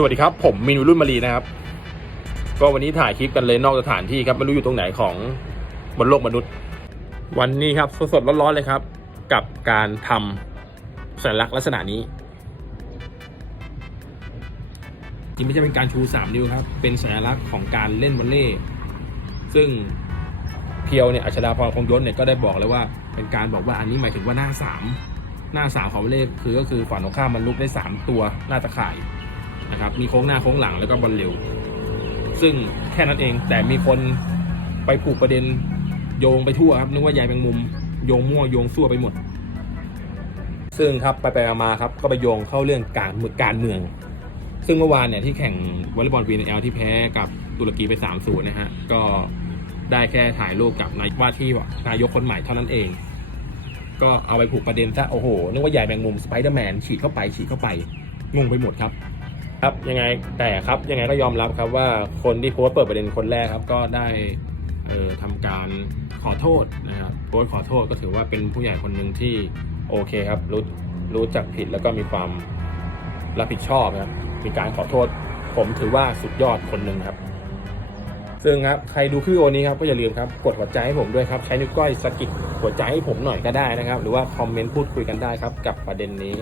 สวัสดีครับ ผมมินวิรุ่นมารีนะครับ ก็วันนี้ถ่ายคลิปกันเลยนอกสถานที่ครับไม่รู้อยู่ตรงไหนของบนโลกมนุษย์ วันนี้ครับสดๆร้อนๆเลยครับ กับการทำสัญลักษณ์ลักษณะนี้จริงไม่ใช่เป็นการชู 3 นิ้วครับ เป็นสัญลักษณ์ของการเล่นวอลเลย์ซึ่งเพียวเนี่ยอัชราพรคงยศเนี่ยก็ได้บอกเลยว่า เป็นการบอกว่าอันนี้หมายถึงว่าหน้าสามหน้าสามของวอลเลย์คือก็คือฝั่งตรงข้ามมันลุกได้สามตัวหน้าตะข่าย นะครับ มีโค้งหน้าโค้งหลังแล้วก็บอลเร็ว ซึ่งแค่นั้นเองแต่มีคนไปผูกประเด็นโยงไปทั่วครับนึกว่ายายแมงมุมโยงมั่วโยงซั่วไปหมด ซึ่งครับไปไปมาครับก็ไปโยงเข้าเรื่องการเมืองการเมือง ซึ่งเมื่อวานเนี่ยที่แข่งวอลเลย์บอล VNL ที่แพ้กับตุรกีไป3-0นะฮะก็ได้แค่ถ่ายรูปกับนายว่าที่นายกคนใหม่เท่านั้นเอง ก็เอาไปผูกประเด็นซะโอ้โหนึกว่ายายแมงมุมสไปเดอร์แมนฉีดเข้าไปฉีดเข้าไปงงไปหมดครับ ครับยังไงแต่ครับยังไงก็ยอมรับครับว่าคนที่โพสต์เปิดประเด็นคนแรกครับก็ได้เอ่อทำการขอโทษนะครับโพสต์ขอโทษก็ถือว่าเป็นผู้ใหญ่คนหนึ่งที่โอเคครับรู้รู้จักผิดแล้วก็มีความรับผิดชอบนะครับมีการขอโทษ ผมถือว่าสุดยอดคนหนึ่งครับ ซึ่งครับใครดูคลิปวิดีโอนี้ครับก็อย่าลืมครับกดหัวใจให้ผมด้วยครับใช้นิ้วก้อยสะกิดหัวใจให้ผมหน่อยก็ได้นะครับ หรือว่าคอมเมนต์พูดคุยกันได้ครับกับประเด็นนี้